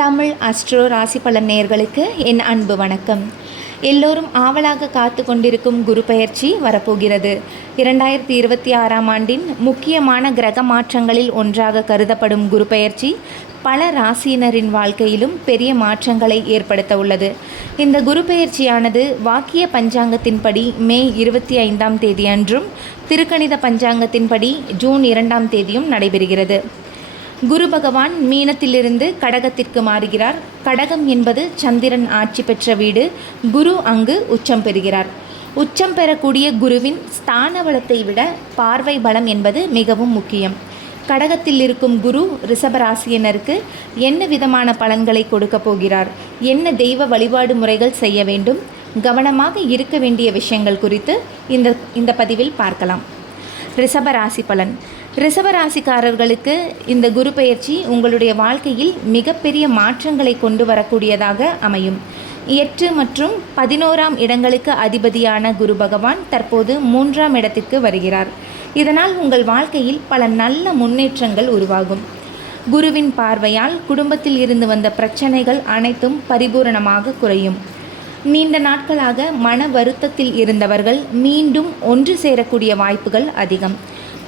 Tamil astro ராசி பலன் நேயர்களுக்கு என் அன்பு வணக்கம். எல்லோரும் ஆவலாக காத்து கொண்டிருக்கும் குரு பெயர்ச்சி வரப்போகிறது. 2026ஆம் ஆண்டின் முக்கியமான கிரக மாற்றங்களில் ஒன்றாக கருதப்படும் குரு பெயர்ச்சி பல ராசியினரின் வாழ்க்கையிலும் பெரிய மாற்றங்களை ஏற்படுத்த உள்ளது. இந்த குரு பெயர்ச்சியானது வாக்கிய பஞ்சாங்கத்தின்படி மே 25ஆம் தேதி அன்றும், திருக்கணித பஞ்சாங்கத்தின்படி ஜூன் 2ஆம் தேதியும் நடைபெறுகிறது. குரு பகவான் மீனத்திலிருந்து கடகத்திற்கு மாறுகிறார். கடகம் என்பது சந்திரன் ஆட்சி பெற்ற வீடு. குரு அங்கு உச்சம் பெறுகிறார். உச்சம் பெறக்கூடிய குருவின் ஸ்தான பலத்தை விட பார்வை பலம் என்பது மிகவும் முக்கியம். கடகத்தில் இருக்கும் குரு ரிஷபராசியினருக்கு என்ன விதமான பலன்களை கொடுக்க போகிறார், என்ன தெய்வ வழிபாடு முறைகள் செய்ய வேண்டும், கவனமாக இருக்க வேண்டிய விஷயங்கள் குறித்து இந்த பதிவில் பார்க்கலாம். ரிஷபராசி பலன். ரிஷபராசிக்காரர்களுக்கு இந்த குரு பெயர்ச்சி உங்களுடைய வாழ்க்கையில் மிகப்பெரிய மாற்றங்களை கொண்டு வரக்கூடியதாக அமையும். 8 மற்றும் 11ஆம் இடங்களுக்கு அதிபதியான குரு பகவான் தற்போது 3ஆம் இடத்திற்கு வருகிறார். இதனால் உங்கள் வாழ்க்கையில் பல நல்ல முன்னேற்றங்கள் உருவாகும். குருவின் பார்வையால் குடும்பத்தில் இருந்து வந்த பிரச்சனைகள் அனைத்தும் பரிபூரணமாக குறையும். நீண்ட நாட்களாக மன வருத்தத்தில் இருந்தவர்கள் மீண்டும் ஒன்று சேரக்கூடிய வாய்ப்புகள் அதிகம்.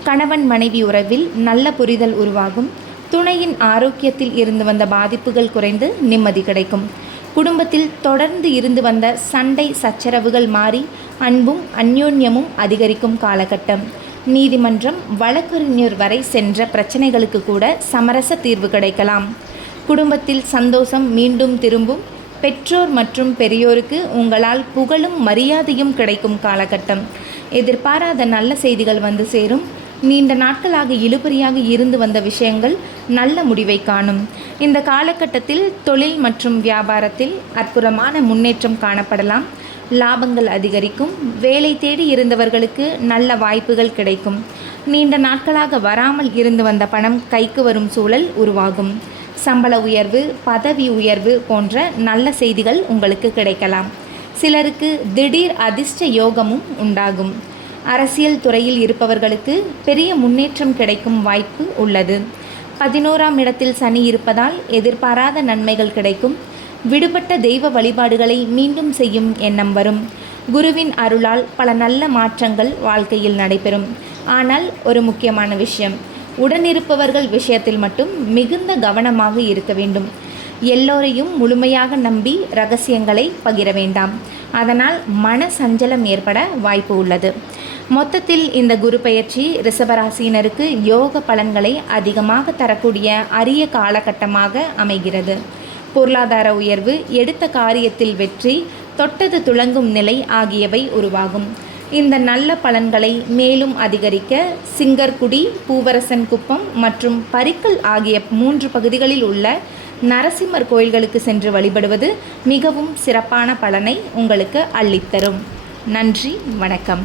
கணவன் மனைவி உறவில் நல்ல புரிதல் உருவாகும். துணையின் ஆரோக்கியத்தில் இருந்து வந்த பாதிப்புகள் குறைந்து நிம்மதி கிடைக்கும். குடும்பத்தில் தொடர்ந்து இருந்து வந்த சண்டை சச்சரவுகள் மாறி அன்பும் அந்யோன்யமும் அதிகரிக்கும் காலகட்டம். நீதிமன்றம் வழக்கறிஞர் வரை சென்ற பிரச்சனைகளுக்கு கூட சமரச தீர்வு கிடைக்கலாம். குடும்பத்தில் சந்தோஷம் மீண்டும் திரும்பும். பெற்றோர் மற்றும் பெரியோருக்கு உங்களால் புகழும் மரியாதையும் கிடைக்கும் காலகட்டம். எதிர்பாராத நல்ல செய்திகள் வந்து சேரும். நீண்ட நாட்களாக இழுபறியாக இருந்து வந்த விஷயங்கள் நல்ல முடிவை காணும். இந்த காலகட்டத்தில் தொழில் மற்றும் வியாபாரத்தில் அற்புதமான முன்னேற்றம் காணப்படலாம். லாபங்கள் அதிகரிக்கும். வேலை தேடி இருந்தவர்களுக்கு நல்ல வாய்ப்புகள் கிடைக்கும். நீண்ட நாட்களாக வராமல் இருந்து வந்த பணம் கைக்கு வரும் சூழல் உருவாகும். சம்பள உயர்வு, பதவி உயர்வு போன்ற நல்ல செய்திகள் உங்களுக்கு கிடைக்கலாம். சிலருக்கு திடீர் அதிர்ஷ்ட யோகமும் உண்டாகும். அரசியல் துறையில் இருப்பவர்களுக்கு பெரிய முன்னேற்றம் கிடைக்கும் வாய்ப்பு உள்ளது. 11ஆம் இடத்தில் சனி இருப்பதால் எதிர்பாராத நன்மைகள் கிடைக்கும். விடுபட்ட தெய்வ வழிபாடுகளை மீண்டும் செய்யும் எண்ணம் வரும். குருவின் அருளால் பல நல்ல மாற்றங்கள் வாழ்க்கையில் நடைபெறும். ஆனால் ஒரு முக்கியமான விஷயம், உடனிருப்பவர்கள் விஷயத்தில் மட்டும் மிகுந்த கவனமாக இருக்க வேண்டும். எல்லோரையும் முழுமையாக நம்பி ரகசியங்களை பகிர வேண்டாம். அதனால் மன சஞ்சலம் ஏற்பட வாய்ப்பு உள்ளது. மொத்தத்தில் இந்த குரு பெயர்ச்சி ரிஷபராசியினருக்கு யோக பலன்களை அதிகமாக தரக்கூடிய அரிய காலகட்டமாக அமைகிறது. பொருளாதார உயர்வு, எடுத்த காரியத்தில் வெற்றி, தொட்டது துளங்கும் நிலை ஆகியவை உருவாகும். இந்த நல்ல பலன்களை மேலும் அதிகரிக்க சிங்கர்குடி, பூவரசன் குப்பம் மற்றும் பரிக்கல் ஆகிய 3 பகுதிகளில் உள்ள நரசிம்மர் கோயில்களுக்கு சென்று வழிபடுவது மிகவும் சிறப்பான பலனை உங்களுக்கு அள்ளித்தரும். நன்றி, வணக்கம்.